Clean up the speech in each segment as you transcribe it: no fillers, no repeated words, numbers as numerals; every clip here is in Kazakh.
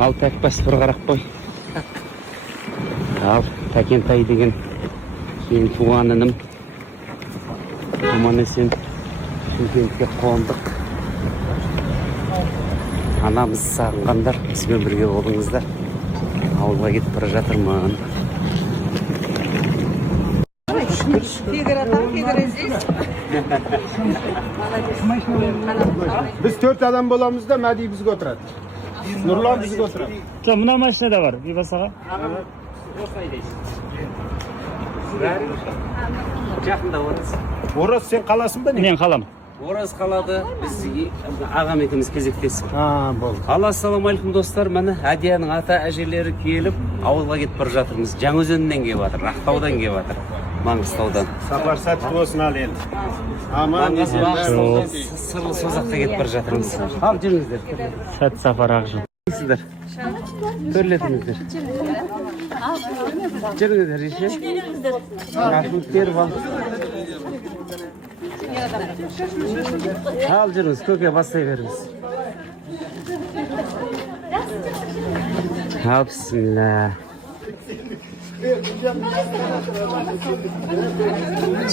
Ал Пәкбас бір қарақ қой. Ал Тәкентай деген кейін туған інім. Аман есен Шымкентке қондық. Анамыз сағынғандар, бізбен бірге болыңыздар. Ауылға кетіп бара жатырмын. Biz 4 adam bolamız da Мәди бізге отырады. Нұрлан бізге отырады. Жоқ, мына машина да бар, Бейбасаға. Жақында отырсың. Ораз сен қаласың ба не? Мен қалам. Ораз қалады, біз ағам екеуміз кезектесіп. Болды. Ассалаумағалейкум достар, міне Әдияның ата әжелері келіп, ауылға кетіп бара жатырмыз. Жаңаөзеннен келіп жатыр, Ақтаудан келіп жатыр, Маңғыстаудан. Сапар сәтті болсын ал енді. Аман есен. Сырлы Созаққа кетіп бара жатырмыз. Ал жүріңіздер. Сәт сапар ақжыл. Сіздер. Төрлетіңіздер. Жүріңіздер, еше. Рахмет беріп ал. Ал жүріңіз, көке бастай беріңіз. Ал, бісміллә.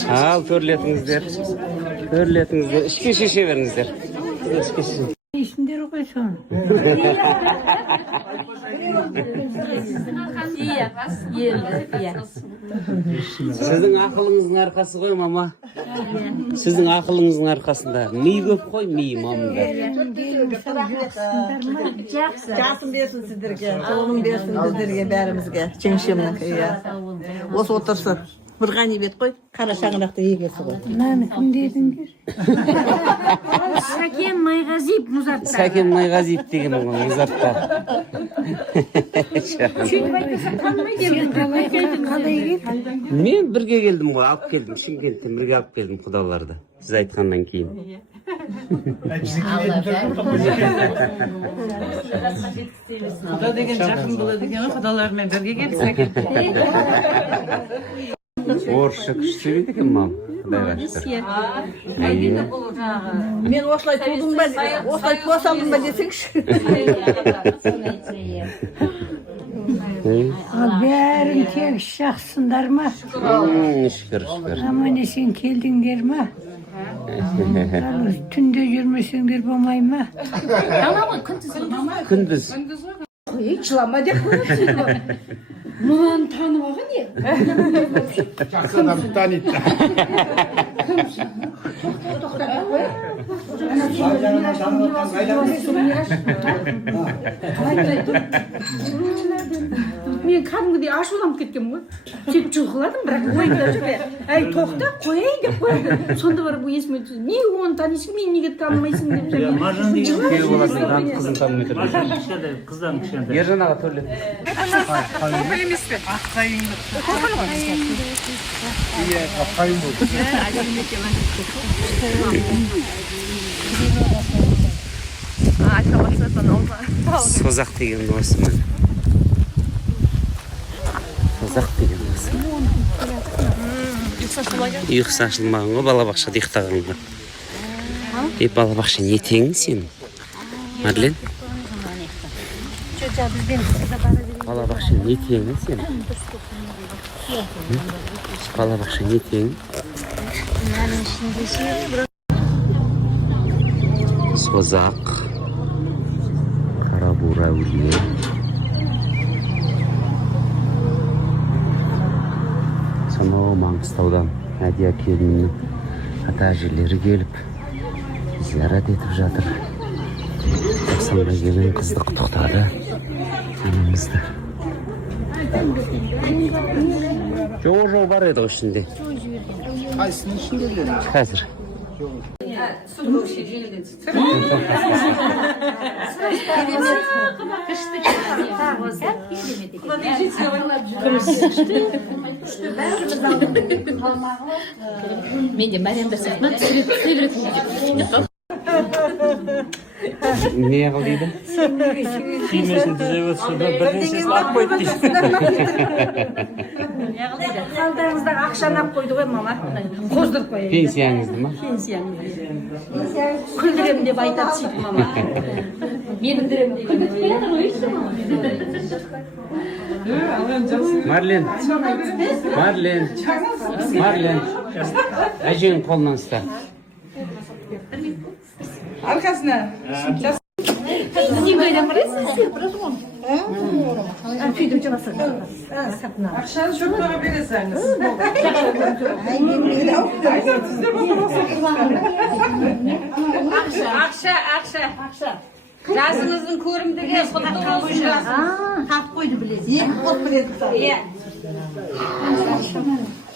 Ал, төрлетіңіздер. Төрлетіңіздер. Ішке шеше беріңіздер. Ішке шеше. İşindir koysun. Сіздің ақылыңыздың арқасы ғой, мама. Сіздің ақылыңыздың арқасында. Ми көп қой, ми мамында. Жақсын берсін сіздерге, оғым берсін біздерге, бәрімізге, жеңшемнің. Осы отырсын. Bir ganibet koy, kara şangırakta yegesi koy. Nani kim dedingdir? Saken Mayğazip Muzart'ta. Saken Mayğazip деген Muzart'ta. Çünkü baytasa tanımay geldin. Kalay geldin. Мен бірге келдім ғой, алып келдім. Шымкенттен бірге алып келдім құдаларды. Сіз айтқаннан кейін. Құда деген жақын болады екен, құдалармен бірге келсек. Орысша күшті сөйлейді екен мам. Құдайға шүкір. Мен осылай тудым ба, осылай туа салдым ба десеңші. Bәрің тегіс жақсындар ма? Шүкір, шүкір. Аман есен келдіңдер ма? Түнде жүрмесеңдер болмай ма? Күндіз. Жылама деп қойып. Мынаны танып алған не? Жақсы адам таниды. Мен кәдімгідей ашуланып кеткем ғой. Сөйтіп жұлқыладым, бірақ ойымда жоқ. Әй, тоқта, қояйын деп қойды. Сонда барып есіме түсті. Не оны танисың, мен неге танымайсың деп. Күйеу баласының қызын танымай тұр. Қыздан кішкентай. Ержан аға төрлет. Иә, қайын болды. Созақ деген осы ма? Созақ деген осы. Ұйқысы ашылмаған ғой, балабақшада ұйықтағанға. Балабақша не теңің сен? Марлен? Балабақша не теңің сен? Балабақша не теңің? Созақ. Қарабура өлие. Сонау Маңғыстаудан Әдия келіннің ата әжелері келіп зиярат етіп жатыр. Тоқсанға келген қызды құттықтады. Анамызды. Жоқ бар еді ғой ішінде. Қайсының ішінде деді? Қазір. Мен де Мәриямда сыртынан түсіре беретін Не қыл дейді? Күймесін түзеп өтсін, бірнешесін алып қойды дейді. Қалтаңыздағы ақшаны алып қойды ғой мама. Қоздырып қояйын. Пенсияңызды ма? Күлдірем деп айтады сөйтіп мама. Менің дірем деп Марлен. Әжеңнің қолынан ұста. Akşam çok para verirseniz. Ақша. Жасыңыздың көрімдігі құтты болсын. Тап қойды білесіз. Екі қол білесіз. Иә.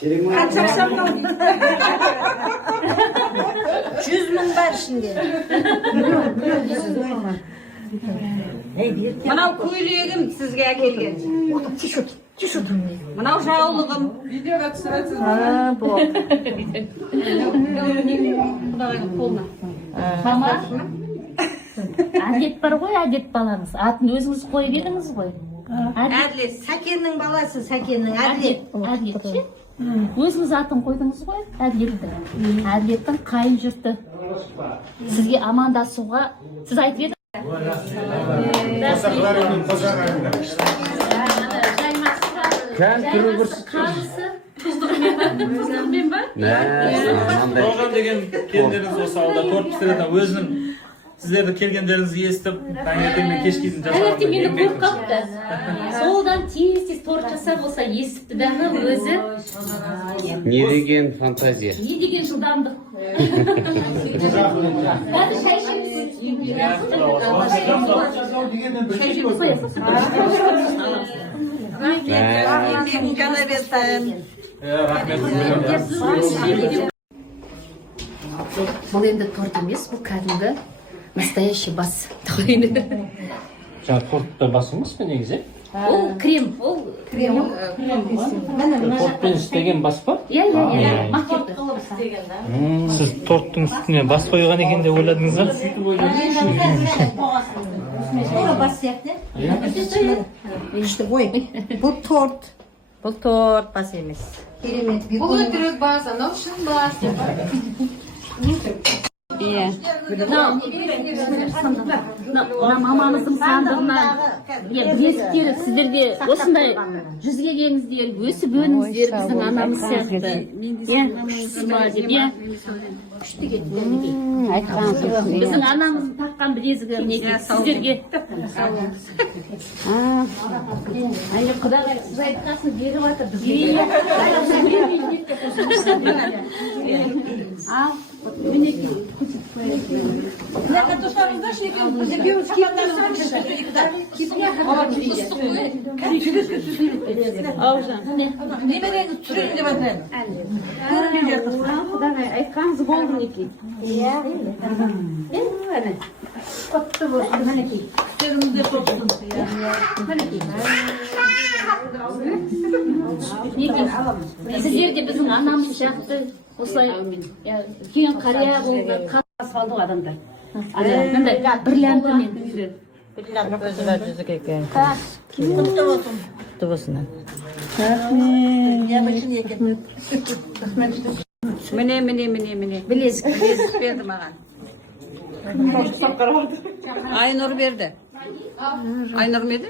Қаншақсам 100 мың бар ішінде. Мынау көйлегім сізге әкелген. Мынау жаулығым. Videoda түсіресіз. Мама, әдет бар ғой, әдет балаңыз. Атын өзіңіз қойып едіңіз ғой. Әділет. Сәкеннің баласы, Сәкеннің әділет. Әділет ше? Өзіңіз атын қойдыңыз ғой, әділетті. Әділеттің қайын жұрты. Сізге амандасуға, сіз айтып едіңіз. Қамысы, тұздығымен ба? Тоғжан деген келіндеріңіз осы ауылда торт пісіреді. Өзінің сіздерді келгендеріңізді естіп, таңертең мен кешкиден Таңертең мені көріп қалыпты. Содан тез торт жасап болса естіпті дағы өзі. Не деген фантазия? Не деген жылдамдық. Қазір шай ішеміз. Шай ішеміз қоясыз. Ғана берсем. Бұл енді торт емес, бұл кәдімгі настоящий бас. Жаңа тортты басыңыз ба негізі? Ол крем, ол крем. Тортпен істеген бас па? Иә, макетті. Сіз торттың үстіне бас қойған екен деп ойладыңыз ба? Бас сияқты. Ой, бұл торт. Бұл торт бас емес. Керемет. Бұл өтірік бас, анау шын бас. Мамамыздың сандығынан білесіздер, сіздерге осындай жүзге келіңіздер, өсіп өніңіздер, біздің анамыз сияқты. Біздің анамыздың таққан білезігі сіздерге. Құдағай, сіз айтқасын беріп жатыр бізге. Құдағай, айтқаныңыз болды мінекей. Құтты болсын, мінекей. Сіздер де біздің анамыз сияқты осылай кейін қария болды, қас қалды адамдар. Мындай бірләнтімен. Көзіға жүзік екен. Құтты болсын. Міне. Білезік берді маған. Айнұр берді. Айнұр ма еді?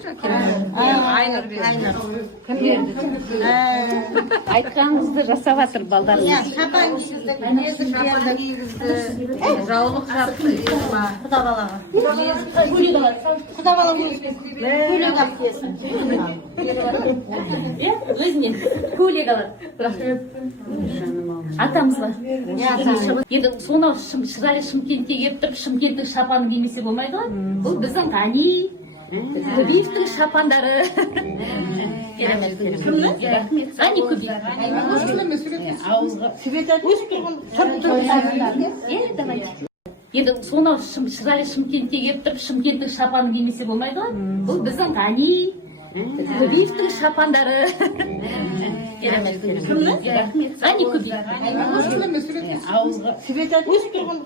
Айнұр берді. Кім берді? Айтқаныңызды жасап жатыр балдарыңыз. Жаулық жапты. Құда балаға. Көйлек алып келсін. Өзінен көйлек алады. Атамыз бар. Енді сонау шырайлы Шымкентке келіп тұрып, Шымкенттің шапаны демесе болмайды ғой. Бұл біздің ғани, Көбеевтің шапандары. Ғани Көбеев. Енді сонау шырайлы Шымкентке келіп тұрып, Шымкенттің шапаны демесе болмайды ғой. Бұл біздің ғани, Көбеевтің шапандары. керемет рахмет ғани көбей Свет айтып тұрғын.